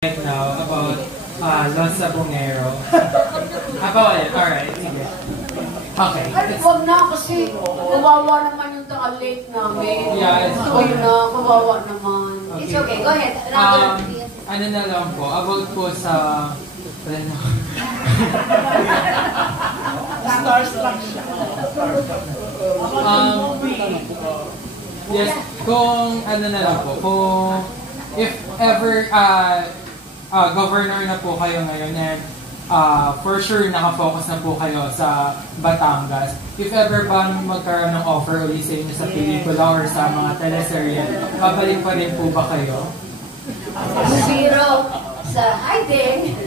Right now about Los Sabongero. About it, alright, sige. Okay. Ay, wag na kasi kawawa naman yung late namin. Yeah, it's okay na, kawawa naman. Okay. It's okay, go ahead. Ano na lang po, about po sa... Stars lang siya. Yes, kung ano na lang po, kung if ever governor na po kayo ngayon and for sure nakafocus na po kayo sa Batangas. If ever ba magkaroon ng offer ulit sa inyo sa pelikula or sa mga teleserye, babalik pa rin po ba kayo? Zero. Hi din.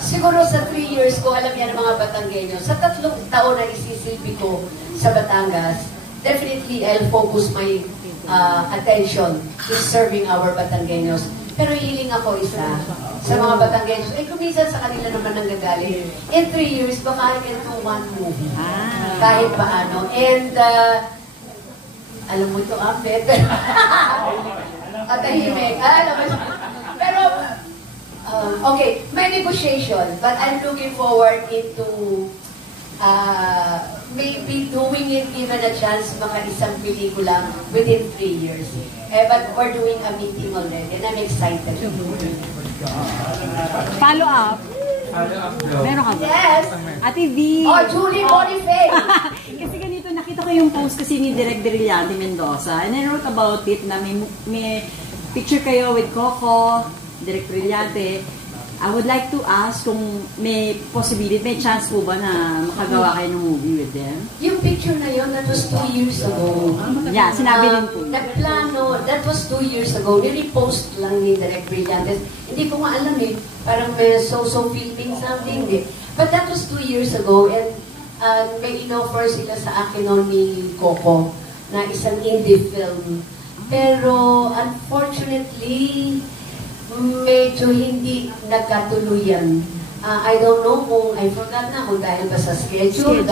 Siguro sa 3 years ko, alam yan ng mga Batanggenyo, sa 3 taon na isisilbi ko sa Batangas, definitely I'll focus my attention to serving our Batanggenyos. Pero hiling ako isa sa mga Batanggenyos. Eh, kuminsan sa kanila naman nanggagaling. In 3 years, baka I can do 1 movie. Kahit paano. And, alam mo ito, Ambet. Tahimik. Alam mo pero, okay, may negotiation. But I'm looking forward into maybe doing it, given a chance, maka isang pelikula within 3 years. But we're doing a meeting already, and I'm excited. Follow up. Follow up bro. Meron ka ba? Yes! Ate V! Oh, Julie Boniface! Kasi ganito, nakita ko yung post kasi ni Direk Brillante Mendoza, and I wrote about it na may picture kayo with Coco, Direk Brillante. I would like to ask kung may possibility, may chance po ba na makagawa kayo ng movie with them? Yung picture na yun, that was 2 years ago. Yeah, sinabi din po. Nagplano, that was 2 years ago. Nire-post lang ni Direk Brillantes. Hindi ko nga alam eh. Parang may so-so filming something eh. But that was 2 years ago and may in-offer sila sa akin noon ni Coco na isang indie film. Pero unfortunately, medyo hindi nagkatuluyan. I don't know kung, I forgot na kung dahil ba sa schedule,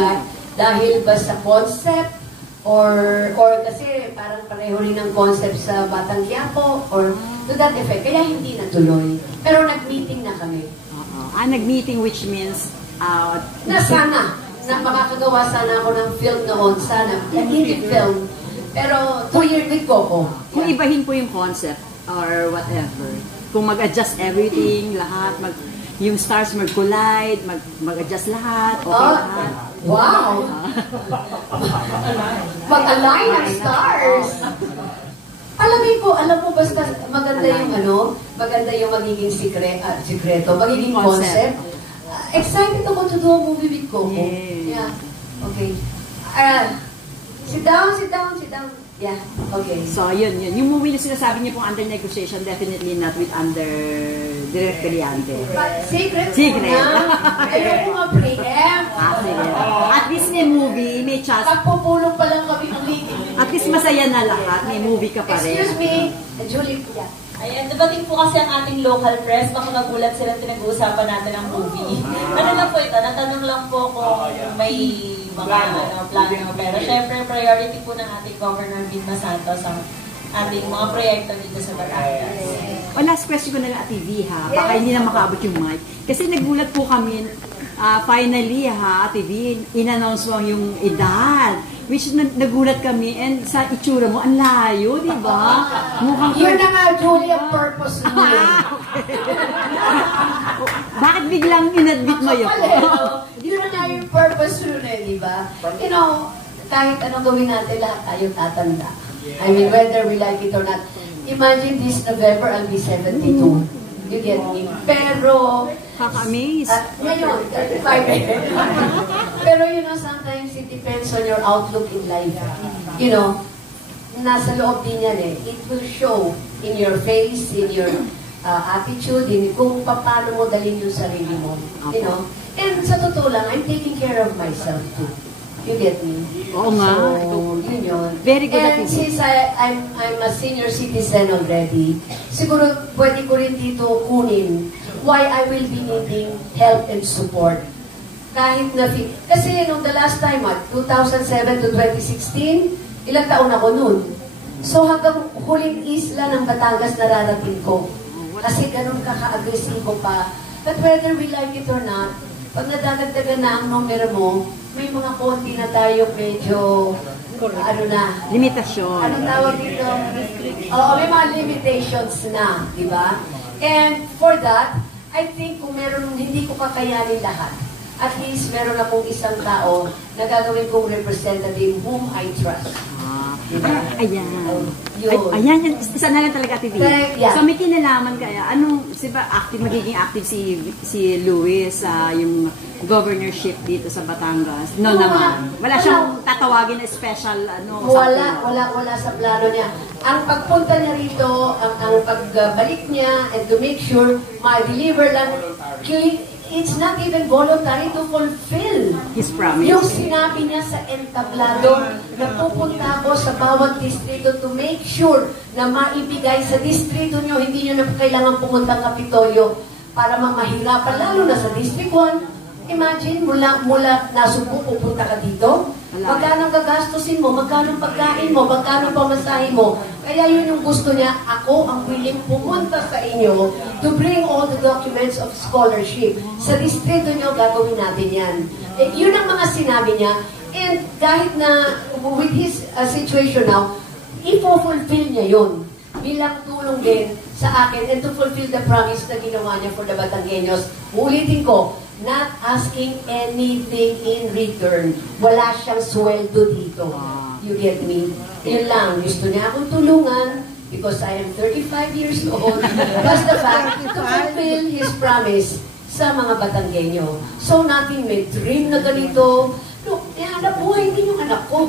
dahil ba sa concept, or kasi parang pareho rin ang concept sa Batang Quiapo, or to that effect. Kaya hindi natuloy. Pero nag-meeting na kami. Nag-meeting which means... na sana, na makakagawa sana ako ng film noon, sana. Hindi film. Pero 2 years with Coco. Kung ibahin po yung concept, or whatever. Kung mag-adjust everything, lahat, yung stars mag-collide, mag-adjust lahat, okay lahat. Wow! Mag-align ang stars! Alam mo basta maganda yung maganda yung magiging sikreto, magiging concept. Excited ako to do a movie with Coco. Yeah. Okay. Sit down. Yeah, okay. So, yun. Yung movie na sinasabi niyo pong under negotiation, definitely not with under Direk Brillante. But secret na. Ayaw ko ma-preempt. Sige. At least may movie, may chance. Pagpupulong pa lang kami ulit. At least masaya na lahat, may movie ka pa rin. Excuse me, Julie. Yeah. Ayan, dabating po kasi ang ating local press, baka magulat sila pinag-uusapan natin ang movie. Ano lang po ito, natanong lang po kung may mga plano. Pero syempre, priority po ng ating Governor Vilma Santos ang ating mga proyekto dito sa Batangas. Last question ko na lang, Ate V, ha? Baka hindi na makaabot yung mic. Kasi nagulat po kami, finally, ha, Ate V, in-announce mo yung edad. Which nagulat kami, and sa itsura mo, ang layo, di ba? Mukhang... Yun na nga, Julie, ang purpose mo. Bakit biglang in-admit mo yun? Yun na nga yung purpose mo na, di ba? You know, kahit anong gawin natin, lahat tayo tatanda. I mean, whether we like it or not. Imagine this November, I'll be 72. You get me? Pero... Kaka-amaze. Ngayon, 35. Pero you know, sometimes it depends on your outlook in life. You know, nasa loob din yan eh. It will show in your face, in your attitude, in kung paano mo dalhin yung sarili mo. You know? And sa totoo lang, I'm taking care of myself too. You get me? Oo nga. So, yun yun. Very good. And since I'm a senior citizen already, siguro pwede ko rin dito kunin why I will be needing help and support. Kahit na, kasi nung the last time, 2007 to 2016, ilang taon ako nun. So hanggang huling isla ng Batangas nararating ko. Kasi ganun ka-agresibo pa. But whether we like it or not, pag nadadagdagan na ang numero mo, may mga konti na tayo medyo, ano na, Limitasyon. anong tawag dito? Oo, may mga limitations na, di ba? And for that, I think kung meron, hindi ko kakayanin lahat. At least meron akong isang tao na gagawin kong representative whom I trust. Ayan. Yun. Ayan, isa na lang talaga, TV. Correct, yeah. So, may kinalaman kaya, anong, magiging active si Luis sa yung governorship dito sa Batangas? No naman. Wala siyang tatawagin na special, Wala sa plano niya. Ang pagpunta niya rito, ang pagbalik niya, and to make sure, ma-deliver lang, it's not even voluntary to fulfill his promise. yung sinabi niya sa entablado na pupunta ako sa bawat distrito to make sure na maibigay sa distrito niyo, hindi niyo na kailangan pumunta ng Kapitolyo para mahirapan, lalo na sa District 1. Imagine, mula Nasubo, pupunta ka dito. Magkano gagastusin mo, magkano pagkain mo, magkano pamasahe mo. Kaya yun yung gusto niya, ako ang willing pumunta sa inyo to bring all the documents of scholarship. Sa distrito niyo, gagawin natin yan. Yun ang mga sinabi niya. And kahit na with his situation now, ipofulfill niya yun bilang tulong din sa akin and to fulfill the promise na ginawa niya for the Batangueños. Ulitin ko, not asking anything in return. Wala siyang sweldo dito. You get me? Yun lang. Gusto niya akong tulungan because I am 35 years old. Plus the fact to fulfill his promise sa mga Batangueño. So natin may dream na ganito. Look, hanap buhay din yung anak ko.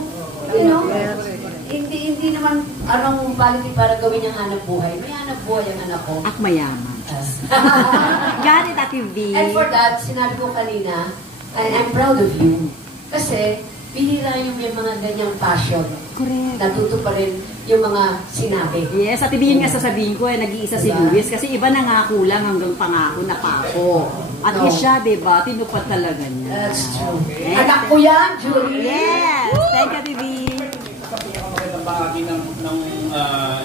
You know? Hindi naman anong quality para gawin yung hanap buhay. May hanap buhay ang anak ko. Mayaman. Got it, Ate V. And for that, sinabi ko kanina, I'm proud of you. Kasi, bihira yung may mga ganyang passion. Correct. Natuto pa rin yung mga sinabi. Yes, Ate V, yun nga sasabihin ko, nag-iisa si Luis. Kasi iba nangako lang hanggang pangako na pako. At siya, diba, tinupad talaga niya. That's true. Anak ko yan, Julie. Yes! Thank you, Ate V. Bahagi ng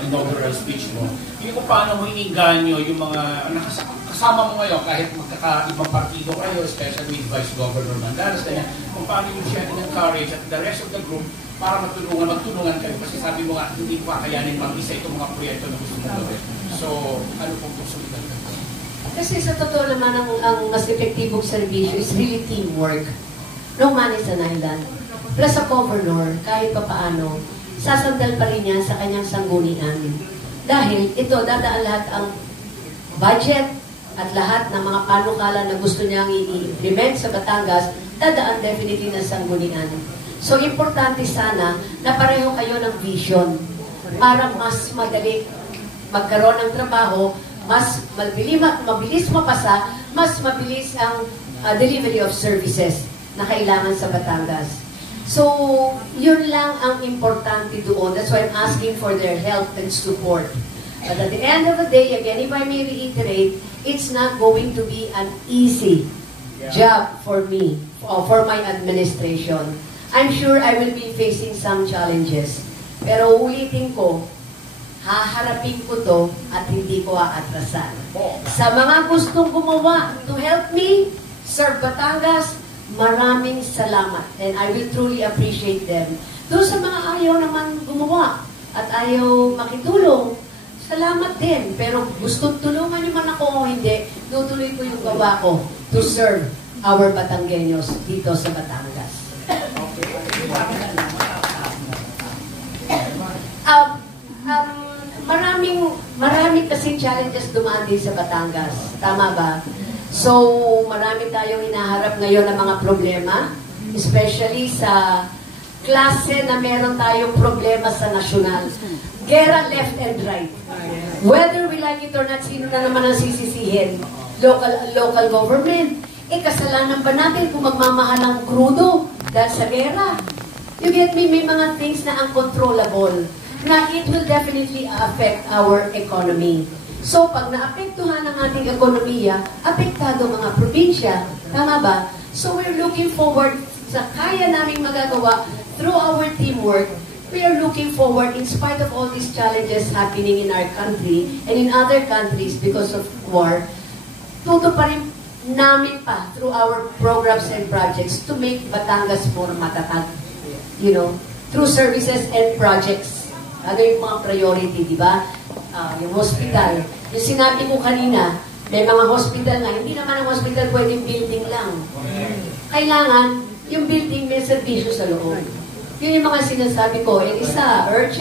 inaugural speech mo, yung kung paano mo iniinganyo yung mga kasama mo ngayon kahit magkakaibang partido kayo, especially with Vice Governor Mandaras, kung paano yung siya in-encourage at the rest of the group para magtulungan kayo kasi sabi mo nga, hindi ko kakayanin mag-isa itong mga proyekto na gusto mo gawin. So, ano pong tusulitan ka? Kasi sa totoo naman, ang mas epektibong servisyo is really teamwork. No man is an island. Plus sa governor, kahit pa paano, sasandal pa rin yan sa kanyang sanggunian. Dahil ito, dadaan lahat ang budget at lahat ng mga panukala na gusto niyang i-implement sa Batangas, dadaan definitely ng sanggunian. So, importante sana na pareho kayo ng vision para mas madali magkaroon ng trabaho, mas mabilis mapasa, mas mabilis ang delivery of services na kailangan sa Batangas. So, yun lang ang importante doon. That's why I'm asking for their help and support. But at the end of the day, again, if I may reiterate, it's not going to be an easy job for me, or for my administration. I'm sure I will be facing some challenges. Pero ulitin ko, haharapin ko to at hindi ko aatrasan. Sa mga gustong gumawa to help me serve Batangas, maraming salamat. And I will truly appreciate them. Doon sa mga ayaw naman gumawa at ayaw makitulong, salamat din. Pero gusto tulungan niyo man ako o hindi, tutuloy ko yung gawa ko to serve our Batangueños dito sa Batangas. Maraming kasing challenges dumaan din sa Batangas. Tama ba? So, marami tayong hinaharap ngayon ng mga problema, especially sa klase na meron tayong problema sa nasyonal. Gera left and right. Whether we like it or not, sino na naman ang sisisihin? Local government. Kasalanan ba natin kung magmamahal ng krudo dahil sa gera? You get me? May mga things na uncontrollable na it will definitely affect our economy. So, pag naapektuhan ang ating ekonomiya, apektado mga probinsya. Tama ba? So, we're looking forward sa kaya naming magagawa through our teamwork we are looking forward, in spite of all these challenges happening in our country and in other countries because of war, tuto pa rin namin pa through our programs and projects to make Batangas more matatag. You know, through services and projects. Ano yung mga priority, di ba? Yung hospital. Yung sinabi ko kanina, may mga hospital na, hindi naman ang hospital pwedeng building lang. Kailangan, yung building may servisyo sa loob. Yun yung mga sinasabi ko. And isa, urgent